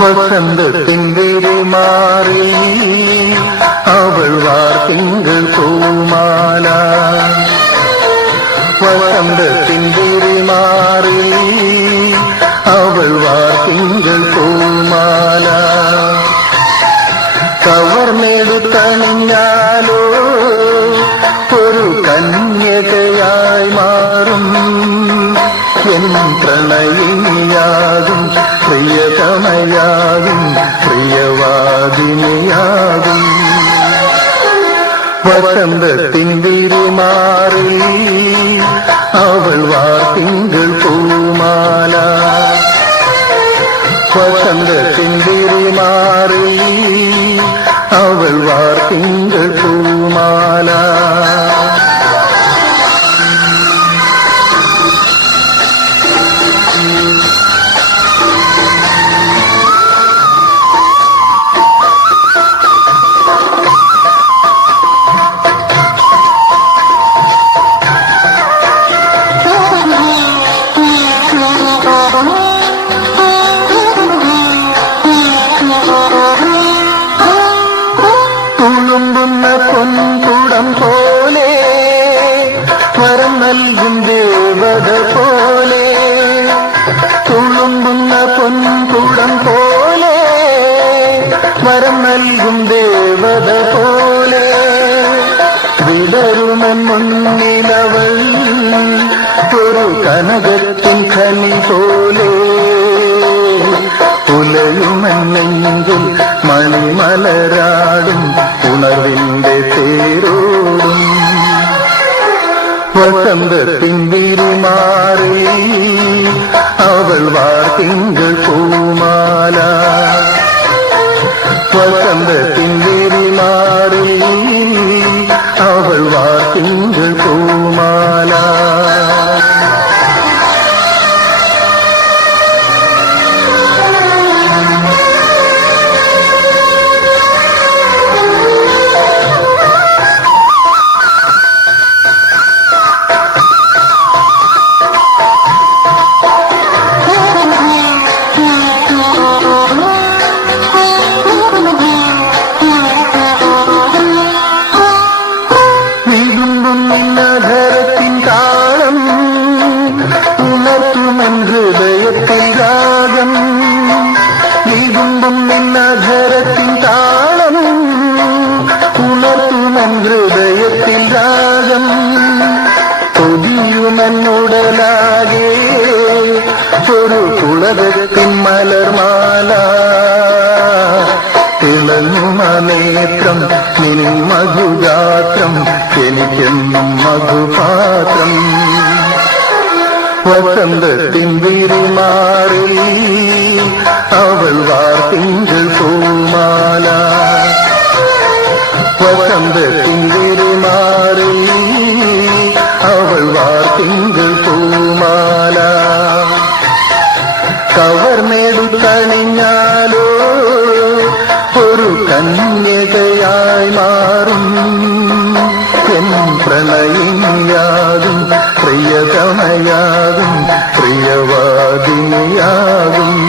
വസന്തത്തിന്റെ മാറി. അവൾ വാർത്തിങ്കൾ പൂമാല വസന്തത്തിന്റെ മാറി. അവൾ വാർത്തിങ്കൾ പൂമാല കവർന്നെടുത്തണിഞ്ഞാലോ ഒരു കന്യകയായി മാറും. എൻ പ്രണയിയാകും പ്രിയതമയാകും പ്രിയവാദിനിയാകും. വസന്തത്തിൻ വിരിമാറി അവൾ വാർത്തിങ്കൾ പൂമാല. വസന്തത്തിൻ വിരിമാറി അവൾ വാർത്തിങ്കൾ പൂമാല. നൽകും ദേവത പോലെ തുളുമ്പുന്ന പൊൻകുടം പോലെ വരം നൽകും ദേവത പോലെ. വിടരുമൻ മുന്നിലവൾ ഒരു കനകത്തിൻ വസന്തത്തിൻ വിരിമാറി അവൾ വാർത്തിങ്കൾ പൂമാല രാഗം വീടുമ്പും നിന്നധരത്തിൻ താളം. ഉണർത്തുമൻ ഹൃദയത്തിൽ രാഗം. കൊതിയുമെന്നുടലാകെ ഒരു തുളകത്തിൻ മലർമാല. തിളങ്ങുമനേത്രം നിൻ മധുഗാത്രം എനിക്കെന്നും മധുപാത്രം. വസന്തത്തിൻ വിരിമാറി അവൾ വാർത്തിങ്കൾ പൂമാല വസന്തത്തിൻ വിരിമാറി ஆகும்